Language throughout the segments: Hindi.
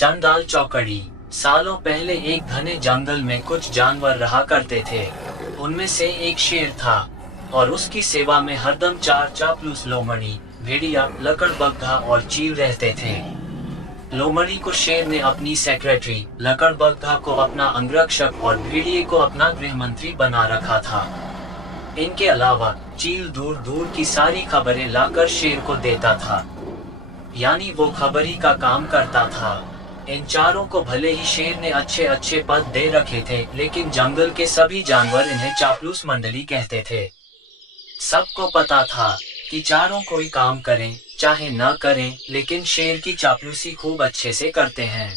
चंडाल चौकड़ी। सालों पहले एक घने जंगल में कुछ जानवर रहा करते थे। उनमें से एक शेर था और उसकी सेवा में हरदम 4 चापलूस लोमड़ी, भेड़िया, लकड़बग्घा और चील रहते थे। लोमड़ी को शेर ने अपनी सेक्रेटरी, लकड़बग्घा को अपना अंगरक्षक और भेड़िए को अपना गृह मंत्री बना रखा था। इनके अलावा चील दूर दूर की सारी खबरें लाकर शेर को देता था, यानी वो खबरी का काम करता था। इन चारों को भले ही शेर ने अच्छे अच्छे पद दे रखे थे, लेकिन जंगल के सभी जानवर इन्हें चापलूस मंडली कहते थे। सबको पता था कि चारों कोई काम करें चाहे न करें, लेकिन शेर की चापलूसी खूब अच्छे से करते हैं।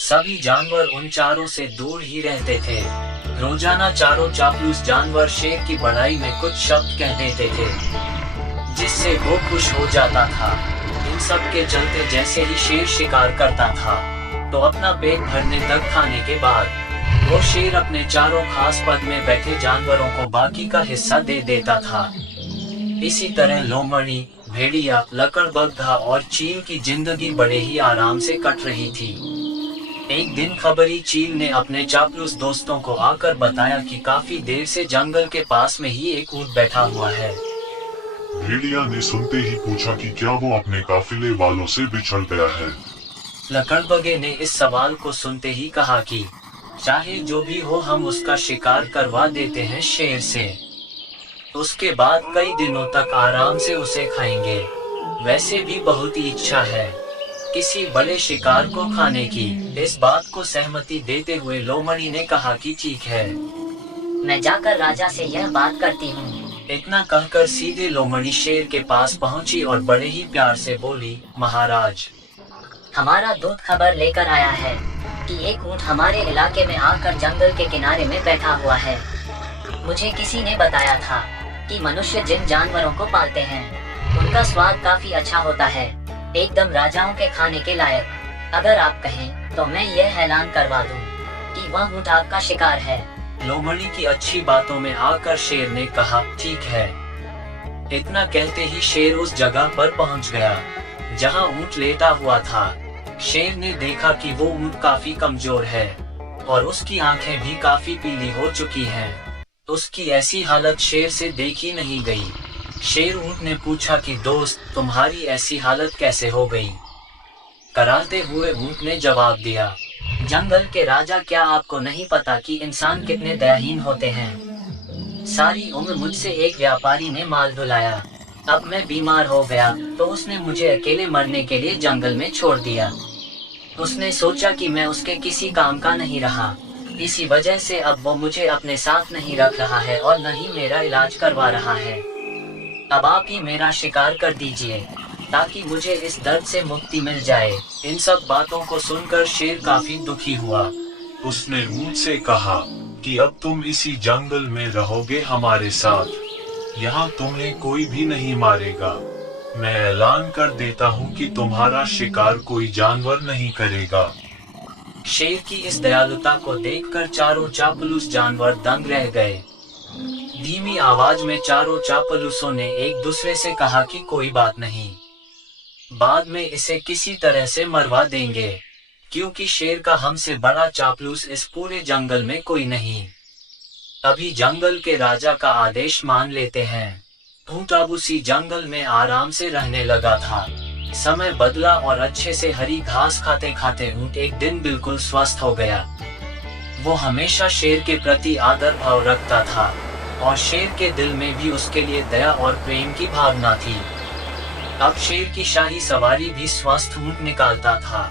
सभी जानवर उन चारों से दूर ही रहते थे। रोजाना चारों चापलूस जानवर शेर की बड़ाई में कुछ शब्द कह देते थे, जिससे वो खुश हो जाता था। इन सब के चलते जैसे ही शेर शिकार करता था, तो अपना पेट भरने तक खाने के बाद वो शेर अपने चारों खास पद में बैठे जानवरों को बाकी का हिस्सा दे देता था। इसी तरह लोमड़ी, भेड़िया, लकड़बग्घा और चील की जिंदगी बड़े ही आराम से कट रही थी। एक दिन खबरी चील ने अपने चापलूस दोस्तों को आकर बताया कि काफी देर से जंगल के पास में ही एक ऊंट बैठा हुआ है। भेड़िया ने सुनते ही पूछा कि क्या वो अपने काफिले वालों से बिछड़ गया है। लकड़बग्घे ने इस सवाल को सुनते ही कहा कि चाहे जो भी हो, हम उसका शिकार करवा देते हैं शेर से। उसके बाद कई दिनों तक आराम से उसे खाएंगे। वैसे भी बहुत ही इच्छा है किसी बड़े शिकार को खाने की। इस बात को सहमति देते हुए लोमड़ी ने कहा कि ठीक है, मैं जाकर राजा से यह बात करती हूँ। इतना कहकर सीधे लोमड़ी शेर के पास पहुंची और बड़े ही प्यार से बोली, महाराज, हमारा दूत खबर लेकर आया है कि एक ऊंट हमारे इलाके में आकर जंगल के किनारे में बैठा हुआ है। मुझे किसी ने बताया था कि मनुष्य जिन जानवरों को पालते हैं उनका स्वाद काफी अच्छा होता है, एकदम राजाओं के खाने के लायक। अगर आप कहें तो मैं यह ऐलान करवा दूं कि वह ऊंट आपका शिकार है। लोमड़ी की अच्छी बातों में आकर शेर ने कहा, ठीक है। इतना कहते ही शेर उस जगह पर पहुंच गया जहां ऊंट लेटा हुआ था। शेर ने देखा कि वो ऊंट काफी कमजोर है और उसकी आंखें भी काफी पीली हो चुकी हैं। उसकी ऐसी हालत शेर से देखी नहीं गई। शेर ऊंट ने पूछा कि दोस्त, तुम्हारी ऐसी हालत कैसे हो गई? कराते हुए ऊंट ने जवाब दिया, जंगल के राजा, क्या आपको नहीं पता कि इंसान कितने दयाहीन होते हैं? सारी उम्र मुझसे एक व्यापारी ने माल ढुलाया। अब मैं बीमार हो गया तो उसने मुझे अकेले मरने के लिए जंगल में छोड़ दिया। उसने सोचा कि मैं उसके किसी काम का नहीं रहा, इसी वजह से अब वो मुझे अपने साथ नहीं रख रहा है और न ही मेरा इलाज करवा रहा है। अब आप ही मेरा शिकार कर दीजिए ताकि मुझे इस दर्द से मुक्ति मिल जाए। इन सब बातों को सुनकर शेर काफी दुखी हुआ। उसने ऊंट से कहा कि अब तुम इसी जंगल में रहोगे हमारे साथ। यहाँ तुम्हें कोई भी नहीं मारेगा। मैं ऐलान कर देता हूँ कि तुम्हारा शिकार कोई जानवर नहीं करेगा। शेर की इस दयालुता को देखकर चारों चापलूस जानवर दंग रह गए। धीमी आवाज में चारों चापलूसों ने एक दूसरे से कहा कि कोई बात नहीं, बाद में इसे किसी तरह से मरवा देंगे, क्योंकि शेर का हमसे बड़ा चापलूस इस पूरे जंगल में कोई नहीं। अभी जंगल के राजा का आदेश मान लेते हैं। ऊंट अब उसी जंगल में आराम से रहने लगा था। समय बदला और अच्छे से हरी घास खाते खाते ऊंट एक दिन बिल्कुल स्वस्थ हो गया। वो हमेशा शेर के प्रति आदर भाव रखता था और शेर के दिल में भी उसके लिए दया और प्रेम की भावना थी। अब शेर की शाही सवारी भी स्वस्थ ऊंट निकालता था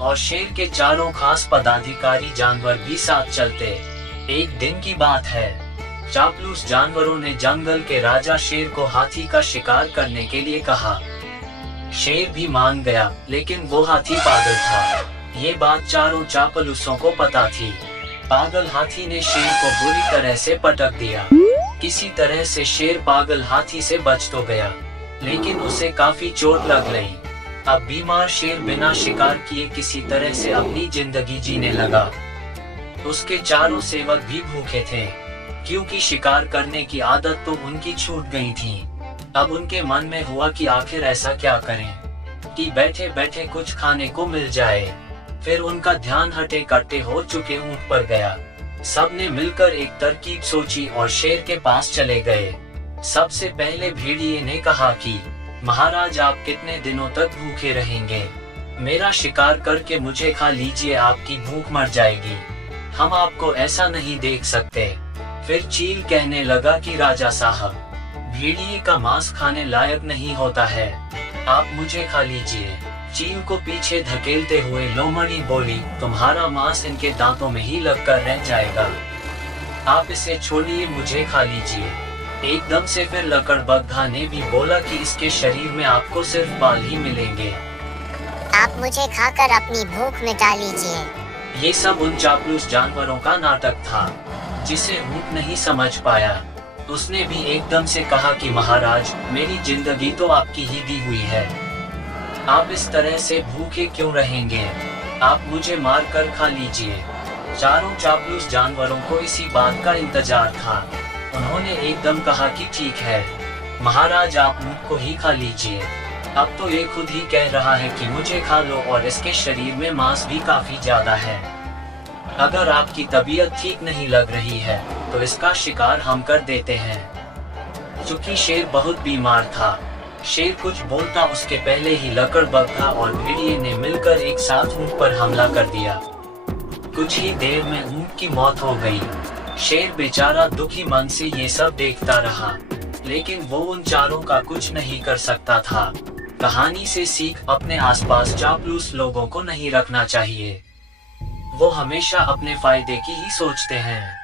और शेर के चारों खास पदाधिकारी जानवर भी साथ चलते। एक दिन की बात है, चापलूस जानवरों ने जंगल के राजा शेर को हाथी का शिकार करने के लिए कहा। शेर भी मान गया, लेकिन वो हाथी पागल था। ये बात चारों चापलूसों को पता थी। पागल हाथी ने शेर को बुरी तरह से पटक दिया। किसी तरह से शेर पागल हाथी से बच तो गया, लेकिन उसे काफी चोट लग गई। अब बीमार शेर बिना शिकार किए किसी तरह से अपनी जिंदगी जीने लगा। उसके चारों सेवक भी भूखे थे, क्योंकि शिकार करने की आदत तो उनकी छूट गई थी। अब उनके मन में हुआ कि आखिर ऐसा क्या करें कि बैठे बैठे कुछ खाने को मिल जाए। फिर उनका ध्यान हटे कट्टे हो चुके ऊंट पर गया। सबने मिलकर एक तरकीब सोची और शेर के पास चले गए। सबसे पहले भेड़िए ने कहा कि महाराज, आप कितने दिनों तक भूखे रहेंगे? मेरा शिकार करके मुझे खा लीजिए, आपकी भूख मर जाएगी। हम आपको ऐसा नहीं देख सकते। फिर चील कहने लगा कि राजा साहब, भेड़िए का मांस खाने लायक नहीं होता है, आप मुझे खा लीजिए। चील को पीछे धकेलते हुए लोमड़ी बोली, तुम्हारा मांस इनके दांतों में ही लगकर रह जाएगा, आप इसे छोड़िए, मुझे खा लीजिए। एकदम से फिर लकड़बग्घा ने भी बोला कि इसके शरीर में आपको सिर्फ बाल ही मिलेंगे, आप मुझे खाकर अपनी भूख मिटा लीजिए। ये सब उन चापलूस जानवरों का नाटक था, जिसे ऊंट नहीं समझ पाया। उसने भी एकदम से कहा कि महाराज, मेरी जिंदगी तो आपकी ही दी हुई है, आप इस तरह से भूखे क्यों रहेंगे? आप मुझे मार कर खा लीजिए। चारों चापलूस जानवरों को इसी बात का इंतजार था। उन्होंने एकदम कहा कि ठीक है महाराज, आप ऊंट को ही खा लीजिए। अब तो ये खुद ही कह रहा है कि मुझे खा लो, और इसके शरीर में मांस भी काफी ज्यादा है। अगर आपकी तबीयत ठीक नहीं लग रही है तो इसका शिकार हम कर देते हैं। चूंकि शेर बहुत बीमार था, शेर कुछ बोलता उसके पहले ही लकड़बग्घा और भेड़िए ने मिलकर एक साथ ऊंट पर हमला कर दिया। कुछ ही देर में ऊंट की मौत हो गई। शेर बेचारा दुखी मन से ये सब देखता रहा, लेकिन वो उन चारों का कुछ नहीं कर सकता था। कहानी से सीख, अपने आसपास चापलूस लोगों को नहीं रखना चाहिए। वो हमेशा अपने फायदे की ही सोचते हैं।